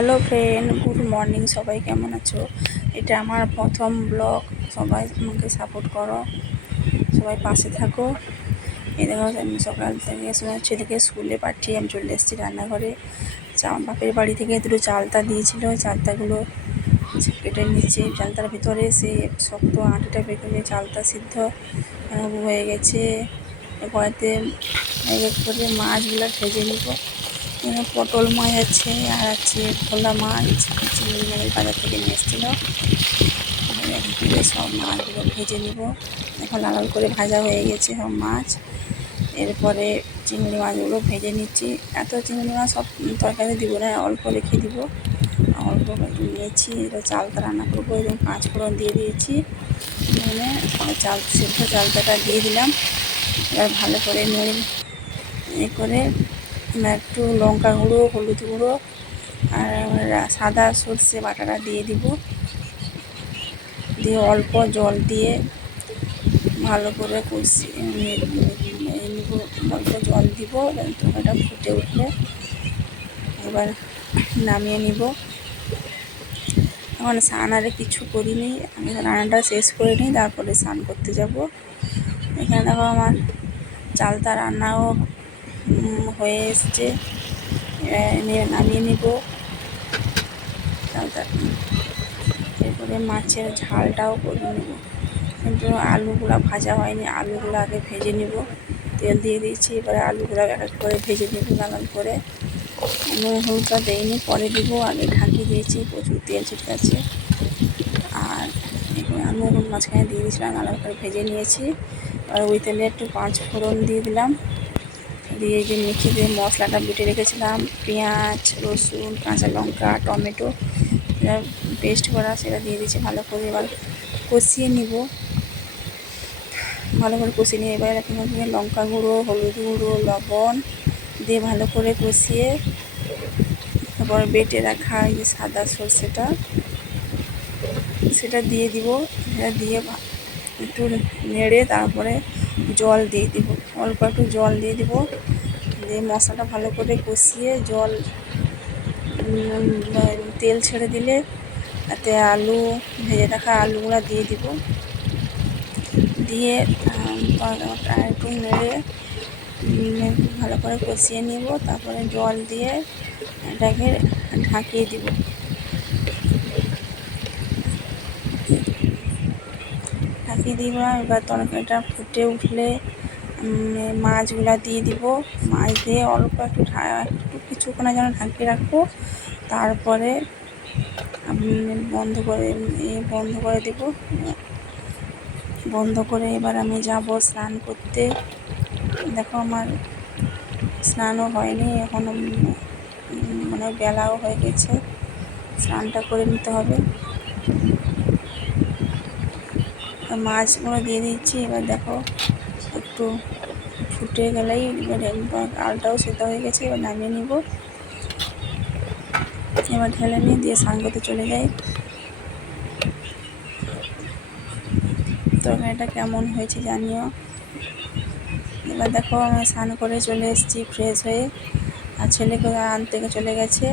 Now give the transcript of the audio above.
Hello friend, good morning. সবাই কেমন আছো? এটা আমার প্রথম ব্লগ। সবাই আমাকে সাপোর্ট করো, সবাই পাশে থাকো। এই দেখো, আমি সকাল থেকে ছেলেকে স্কুলে পাঠিয়ে আমি চলে এসেছি রান্নাঘরে। বাপের বাড়ি থেকে দুটো চালতা দিয়েছিল, চালতাগুলো কেটে নিচ্ছি। চালতার ভিতরে সেই শক্ত আঁটিটা বেরোলে চালতা সিদ্ধ হয়ে গেছে। এরপরেতে করে মাছগুলো ভেজে নিব। পটল মাছ আছে, আর আছে ভোলা মাছ, চিংড়ি মাছ বাজার থেকে নিয়ে এসেছিলো। সব মাছগুলো ভেজে নিব। এখন লাল করে ভাজা হয়ে গেছে সব মাছ। এরপরে চিংড়ি মাছগুলো ভেজে নিচ্ছি। এত চিংড়ি মাছ সব তরকারি দিব না, অল্প রেখে দিব। অল্প নিয়েছি। এটা চালটা রান্না করবো। এবং 5 ফোড়ন দিয়ে দিয়েছি। মানে সিদ্ধ চালটাটা দিয়ে দিলাম। এবার ভালো করে নেড়ে করে একটু লঙ্কা গুঁড়ো, হলুদ গুঁড়ো আর সাদা সর্ষে বাটাটা দিয়ে দিব। দিয়ে অল্প জল দিয়ে ভালো করে কষিয়ে নিব। অল্প জল দিব, তরকারিটা ফুটে উঠলে এবার নামিয়ে নিব। এখন স্নান আর কিছু করিনি, আমি রান্নাটা শেষ করে নিই, তারপরে স্নান করতে যাব। এখানে দেখো আমার চালতা রান্নাও হয়ে এসছে। নামিয়ে নিব চালতা। এরপরে মাছের ঝালটাও করে নেব, কিন্তু আলুগুলো ভাজা হয়নি। আলুগুলো আগে ভেজে নেব। তেল দিয়ে দিয়েছি, এবারে আলুগুলো এক এক করে ভেজে নেব লাল করে। নুন হলুদটা দেয়নি, পরে দিব। আগে ঢাকি দিয়েছি, প্রচুর তেল ছিটকে আছে। আর নুন হলুদ মাঝখানে দিয়ে দিয়েছিলাম, লাল করে ভেজে নিয়েছি। আর ওই তেলে একটু 5 ফোড়ন দিয়ে দিলাম। দিয়ে যে মেখে দিয়ে মশলাটা বেটে রেখেছিলাম, পেঁয়াজ, রসুন, কাঁচা লঙ্কা, টমেটো পেস্ট করা, সেটা দিয়ে দিয়েছি। ভালো করে এবার কষিয়ে নিব। ভালো করে কষিয়ে নিয়ে এবার এখানে লঙ্কা গুঁড়ো, হলুদ গুঁড়ো, লবণ দিয়ে ভালো করে কষিয়ে তারপর বেটে রাখা এই যে সাদা সর্ষেটা, সেটা দিয়ে দিব। সেটা দিয়ে একটু নেড়ে তারপরে জল দিয়ে দিব। অল্প একটু জল দিয়ে দিব। দিয়ে মশলাটা ভালো করে কষিয়ে জল তেল ছেড়ে দিলে তাতে আলু, ভেজে রাখা আলুগুলো দিয়ে দিব। দিয়ে একটু নেড়ে ভালো করে কষিয়ে নিব। তারপরে জল দিয়ে এটাকে ঢাকিয়ে দিব। ঢাকিয়ে দিব। এবার তরকারিটা ফুটে উঠলে মাছগুলো দিয়ে দিব। মাছ দিয়ে অল্প একটু কিছুক্ষণের জন্য ঢাকিয়ে রাখবো। তারপরে বন্ধ করে দেব। বন্ধ করে এবার আমি যাব স্নান করতে। দেখো আমার স্নানও হয়নি এখনও, মানে বেলাও হয়ে গেছে। স্নানটা করে নিতে হবে। মাছগুলো দিয়ে দিচ্ছি। এবার দেখো একটু ফুটে গেলেই আলটাও সেদ্ধ হয়ে গেছে। এবার নামিয়ে নিব। এবার ঢেলে নিয়ে দিয়ে স্নান করতে চলে যাই। তরকারিটা কেমন হয়েছে জানিও। এবার দেখো আমি স্নান করে চলে এসেছি ফ্রেশ হয়ে, আর ছেলেকে আনতে চলে গেছে।